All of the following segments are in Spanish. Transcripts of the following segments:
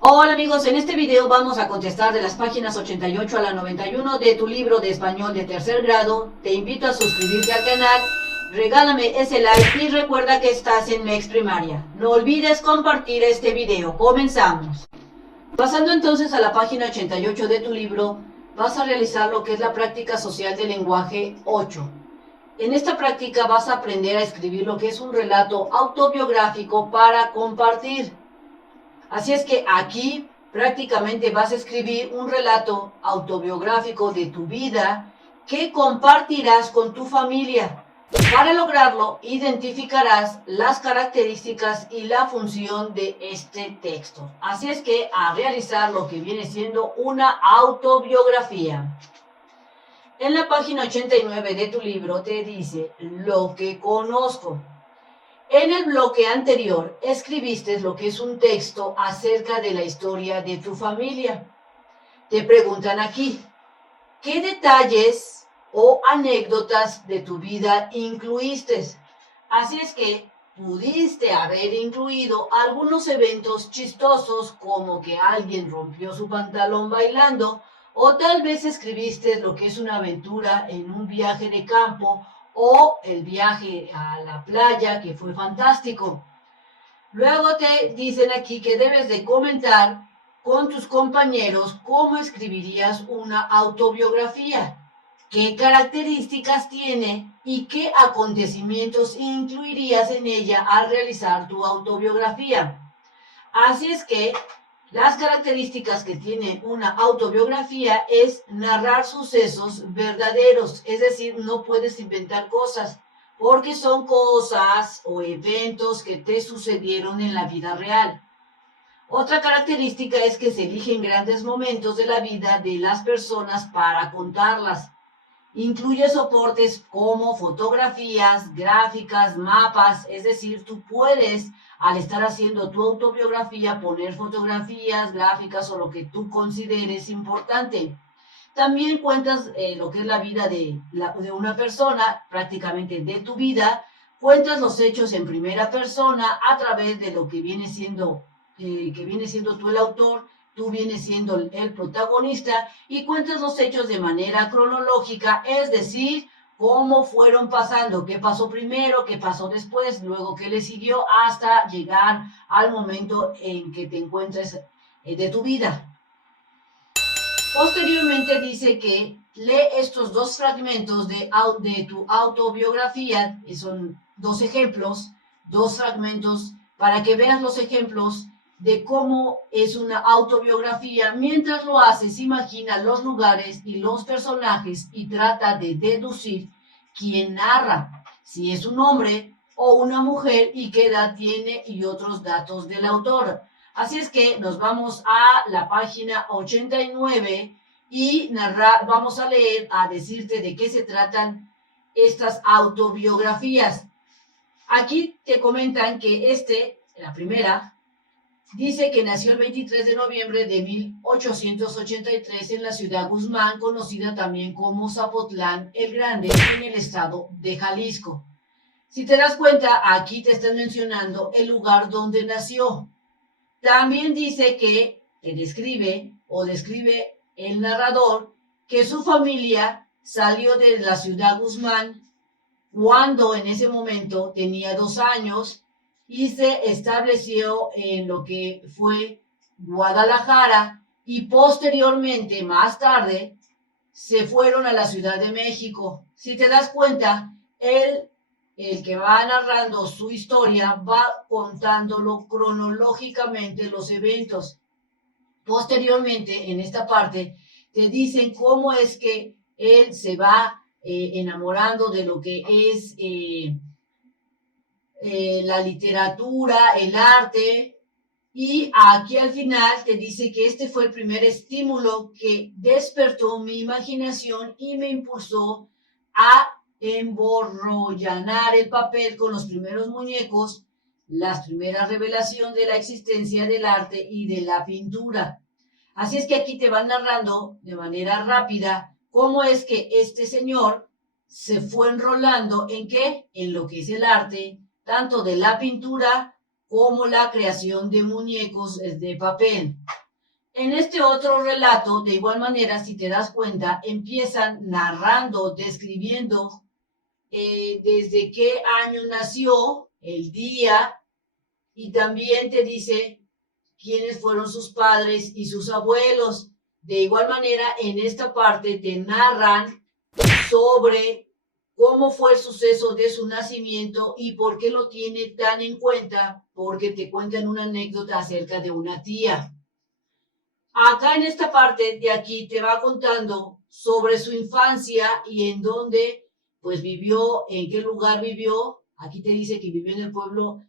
Hola amigos, en este video vamos a contestar de las páginas 88 a la 91 de tu libro de español de tercer grado. Te invito a suscribirte al canal, regálame ese like y recuerda que estás en MEX Primaria. No olvides compartir este video. Comenzamos. Pasando entonces a la página 88 de tu libro, vas a realizar lo que es la práctica social del lenguaje 8. En esta práctica vas a aprender a escribir lo que es un relato autobiográfico para compartir. Así es que aquí prácticamente vas a escribir un relato autobiográfico de tu vida que compartirás con tu familia. Para lograrlo, identificarás las características y la función de este texto. Así es que a realizar lo que viene siendo una autobiografía. En la página 89 de tu libro te dice lo que conozco. En el bloque anterior escribiste lo que es un texto acerca de la historia de tu familia. Te preguntan aquí, ¿qué detalles o anécdotas de tu vida incluiste? Así es que pudiste haber incluido algunos eventos chistosos como que alguien rompió su pantalón bailando, o tal vez escribiste lo que es una aventura en un viaje de campo o el viaje a la playa que fue fantástico. Luego te dicen aquí que debes de comentar con tus compañeros cómo escribirías una autobiografía, qué características tiene y qué acontecimientos incluirías en ella al realizar tu autobiografía. Así es que las características que tiene una autobiografía es narrar sucesos verdaderos, es decir, no puedes inventar cosas, porque son cosas o eventos que te sucedieron en la vida real. Otra característica es que se eligen grandes momentos de la vida de las personas para contarlas. Incluye soportes como fotografías, gráficas, mapas, es decir, tú puedes, al estar haciendo tu autobiografía, poner fotografías, gráficas o lo que tú consideres importante. También cuentas lo que es la vida de una persona, prácticamente de tu vida, cuentas los hechos en primera persona a través de lo que viene siendo tú el autor, tú vienes siendo el protagonista y cuentas los hechos de manera cronológica, es decir, cómo fueron pasando, qué pasó primero, qué pasó después, luego qué le siguió hasta llegar al momento en que te encuentres de tu vida. Posteriormente dice que lee estos dos fragmentos de tu autobiografía, que son dos ejemplos, dos fragmentos, para que veas los ejemplos de cómo es una autobiografía. Mientras lo haces, imagina los lugares y los personajes y trata de deducir quién narra, si es un hombre o una mujer y qué edad tiene y otros datos del autor. Así es que nos vamos a la página 89 y vamos a leer, a decirte de qué se tratan estas autobiografías. Aquí te comentan que la primera, dice que nació el 23 de noviembre de 1883 en la ciudad Guzmán, conocida también como Zapotlán el Grande, en el estado de Jalisco. Si te das cuenta, aquí te están mencionando el lugar donde nació. También dice que describe el narrador que su familia salió de la ciudad Guzmán cuando en ese momento tenía 2 años y se estableció en lo que fue Guadalajara y posteriormente, más tarde, se fueron a la Ciudad de México. Si te das cuenta, el que va narrando su historia va contándolo cronológicamente los eventos. Posteriormente, en esta parte, te dicen cómo es que él se va enamorando de lo que es la literatura, el arte, y aquí al final te dice que este fue el primer estímulo que despertó mi imaginación y me impulsó a emborrollanar el papel con los primeros muñecos, las primeras revelaciones de la existencia del arte y de la pintura. Así es que aquí te van narrando de manera rápida cómo es que este señor se fue enrolando en qué, en lo que es el arte, tanto de la pintura como la creación de muñecos de papel. En este otro relato, de igual manera, si te das cuenta, empiezan narrando, describiendo desde qué año nació, el día, y también te dice quiénes fueron sus padres y sus abuelos. De igual manera, en esta parte te narran sobre cómo fue el suceso de su nacimiento y por qué lo tiene tan en cuenta, porque te cuentan una anécdota acerca de una tía. Acá en esta parte de aquí te va contando sobre su infancia y en dónde pues vivió, en qué lugar vivió. Aquí te dice que vivió en el pueblo,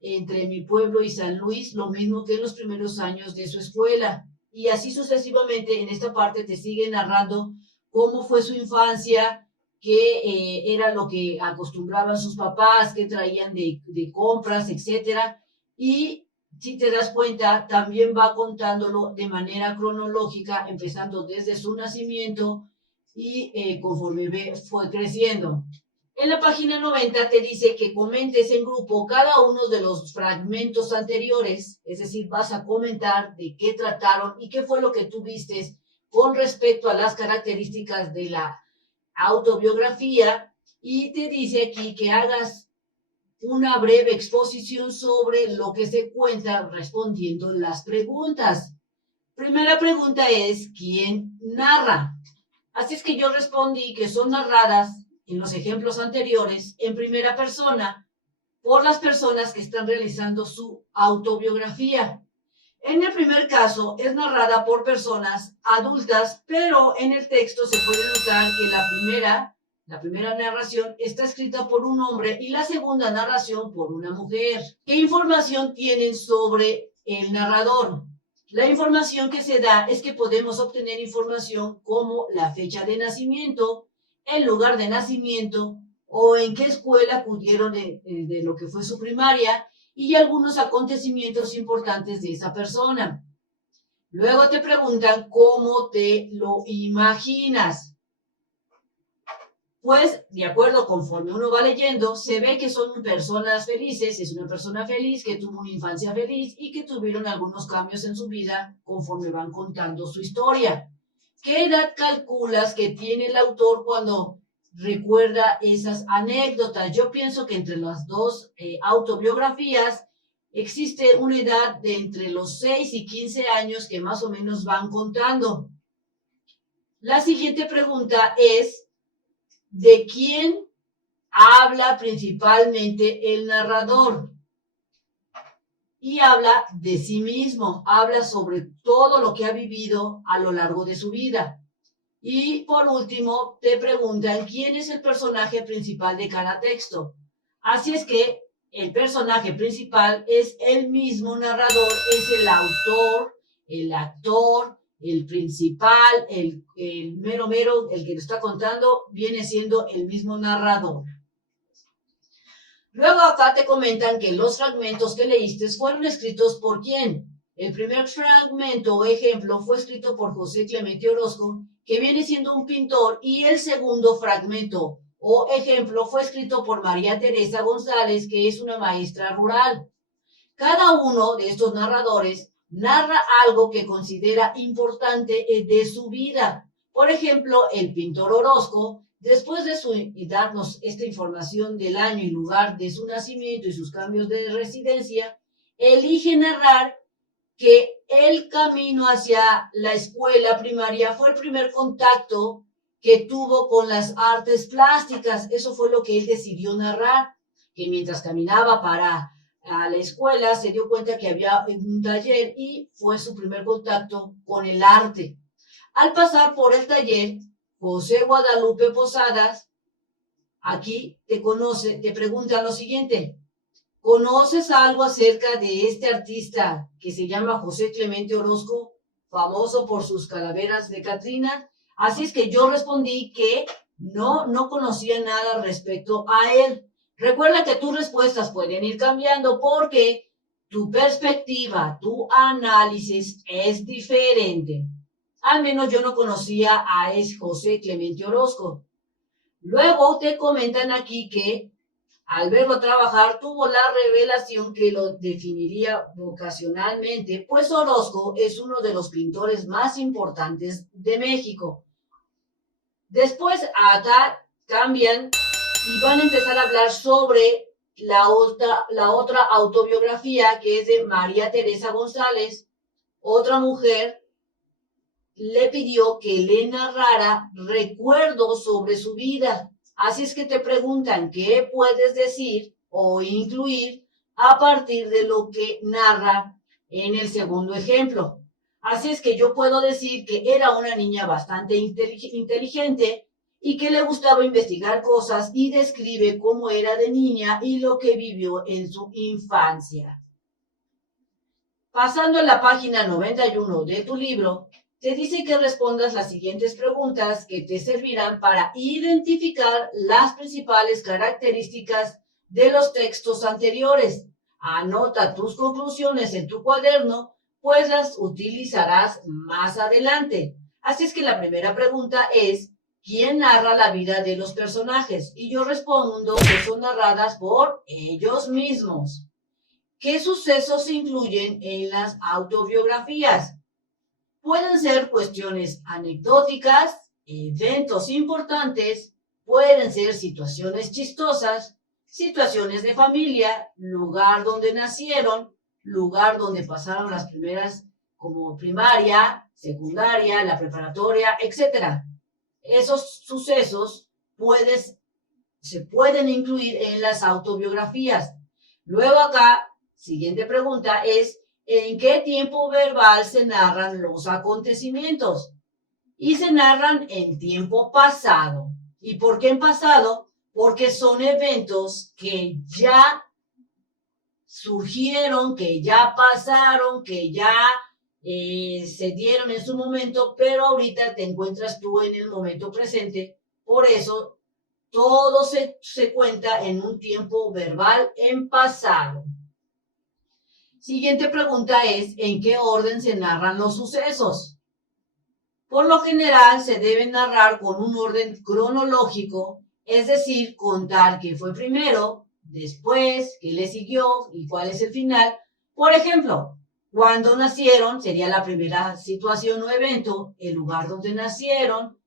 entre mi pueblo y San Luis, lo mismo que en los primeros años de su escuela. Y así sucesivamente en esta parte te sigue narrando cómo fue su infancia, qué era lo que acostumbraban sus papás, qué traían de compras, etcétera. Y si te das cuenta, también va contándolo de manera cronológica, empezando desde su nacimiento y conforme fue creciendo. En la página 90 te dice que comentes en grupo cada uno de los fragmentos anteriores, es decir, vas a comentar de qué trataron y qué fue lo que tú viste con respecto a las características de la autobiografía, y te dice aquí que hagas una breve exposición sobre lo que se cuenta respondiendo las preguntas. Primera pregunta es, ¿quién narra? Así es que yo respondí que son narradas en los ejemplos anteriores en primera persona por las personas que están realizando su autobiografía. En el primer caso es narrada por personas adultas, pero en el texto se puede notar que la primera narración está escrita por un hombre y la segunda narración por una mujer. ¿Qué información tienen sobre el narrador? La información que se da es que podemos obtener información como la fecha de nacimiento, el lugar de nacimiento o en qué escuela acudieron de lo que fue su primaria y algunos acontecimientos importantes de esa persona. Luego te preguntan cómo te lo imaginas. Pues, de acuerdo, conforme uno va leyendo, se ve que son personas felices, es una persona feliz que tuvo una infancia feliz y que tuvieron algunos cambios en su vida conforme van contando su historia. ¿Qué edad calculas que tiene el autor cuando recuerda esas anécdotas? Yo pienso que entre las dos autobiografías existe una edad de entre los 6 y 15 años que más o menos van contando. La siguiente pregunta es, ¿de quién habla principalmente el narrador? Y habla de sí mismo, habla sobre todo lo que ha vivido a lo largo de su vida. Y por último, te preguntan quién es el personaje principal de cada texto. Así es que el personaje principal es el mismo narrador, es el autor, el actor, el principal, el mero, el que lo está contando, viene siendo el mismo narrador. Luego acá te comentan que los fragmentos que leíste fueron escritos por quién. El primer fragmento o ejemplo fue escrito por José Clemente Orozco, que viene siendo un pintor, y el segundo fragmento o ejemplo fue escrito por María Teresa González, que es una maestra rural. Cada uno de estos narradores narra algo que considera importante de su vida. Por ejemplo, el pintor Orozco, después de darnos esta información del año y lugar de su nacimiento y sus cambios de residencia, elige narrar que el camino hacia la escuela primaria fue el primer contacto que tuvo con las artes plásticas. Eso fue lo que él decidió narrar, que mientras caminaba para a la escuela se dio cuenta que había un taller y fue su primer contacto con el arte. Al pasar por el taller, José Guadalupe Posadas, aquí te pregunta lo siguiente: ¿conoces algo acerca de este artista que se llama José Clemente Orozco, famoso por sus calaveras de Catrina? Así es que yo respondí que no conocía nada respecto a él. Recuerda que tus respuestas pueden ir cambiando porque tu perspectiva, tu análisis es diferente. Al menos yo no conocía a José Clemente Orozco. Luego te comentan aquí que Al verlo trabajar, tuvo la revelación que lo definiría vocacionalmente, pues Orozco es uno de los pintores más importantes de México. Después acá cambian y van a empezar a hablar sobre la otra autobiografía, que es de María Teresa González. Otra mujer le pidió que le narrara recuerdos sobre su vida. Así es que te preguntan qué puedes decir o incluir a partir de lo que narra en el segundo ejemplo. Así es que yo puedo decir que era una niña bastante inteligente y que le gustaba investigar cosas, y describe cómo era de niña y lo que vivió en su infancia. Pasando a la página 91 de tu libro, te dice que respondas las siguientes preguntas que te servirán para identificar las principales características de los textos anteriores. Anota tus conclusiones en tu cuaderno, pues las utilizarás más adelante. Así es que la primera pregunta es: ¿quién narra la vida de los personajes? Y yo respondo que son narradas por ellos mismos. ¿Qué sucesos se incluyen en las autobiografías? Pueden ser cuestiones anecdóticas, eventos importantes, pueden ser situaciones chistosas, situaciones de familia, lugar donde nacieron, lugar donde pasaron las primeras, como primaria, secundaria, la preparatoria, etc. Esos sucesos se pueden incluir en las autobiografías. Luego acá, siguiente pregunta es: ¿en qué tiempo verbal se narran los acontecimientos? Y se narran en tiempo pasado. ¿Y por qué en pasado? Porque son eventos que ya surgieron, que ya pasaron, que ya se dieron en su momento, pero ahorita te encuentras tú en el momento presente. Por eso todo se cuenta en un tiempo verbal en pasado. Siguiente pregunta es: ¿en qué orden se narran los sucesos? Por lo general se deben narrar con un orden cronológico, es decir, contar qué fue primero, después, qué le siguió y cuál es el final. Por ejemplo, cuando nacieron sería la primera situación o evento, el lugar donde nacieron,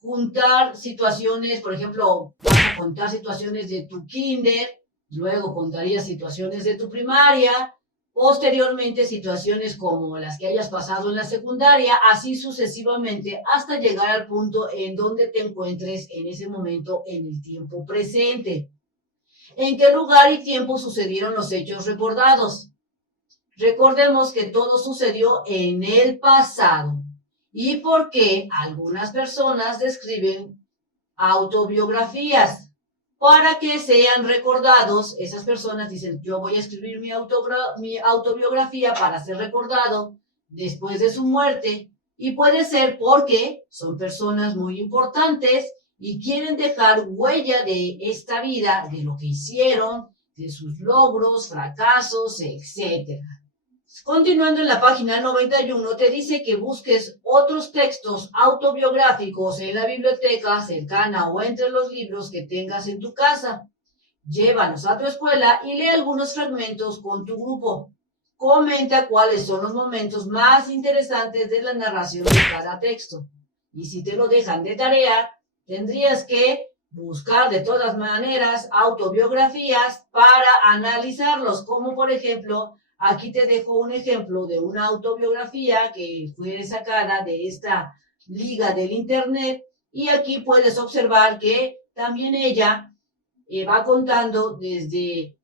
juntar situaciones, por ejemplo, vas a contar situaciones de tu kinder, luego contarías situaciones de tu primaria, posteriormente situaciones como las que hayas pasado en la secundaria, así sucesivamente hasta llegar al punto en donde te encuentres en ese momento en el tiempo presente. ¿En qué lugar y tiempo sucedieron los hechos recordados? Recordemos que todo sucedió en el pasado. ¿Y por qué algunas personas describen autobiografías? Para que sean recordados. Esas personas dicen: yo voy a escribir mi autobiografía para ser recordado después de su muerte. Y puede ser porque son personas muy importantes y quieren dejar huella de esta vida, de lo que hicieron, de sus logros, fracasos, etc. Continuando en la página 91, te dice que busques otros textos autobiográficos en la biblioteca cercana o entre los libros que tengas en tu casa. Llévalos a tu escuela y lee algunos fragmentos con tu grupo. Comenta cuáles son los momentos más interesantes de la narración de cada texto. Y si te lo dejan de tarea, tendrías que buscar de todas maneras autobiografías para analizarlos, como por ejemplo, aquí te dejo un ejemplo de una autobiografía que fue sacada de esta liga del internet, y aquí puedes observar que también ella va contando desde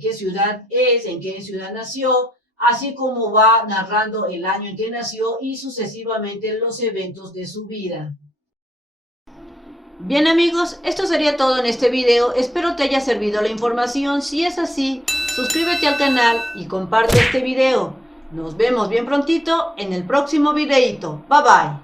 qué ciudad es, en qué ciudad nació, así como va narrando el año en que nació y sucesivamente los eventos de su vida. Bien amigos, esto sería todo en este video. Espero te haya servido la información. Si es así, suscríbete al canal y comparte este video. Nos vemos bien prontito en el próximo videito. Bye bye.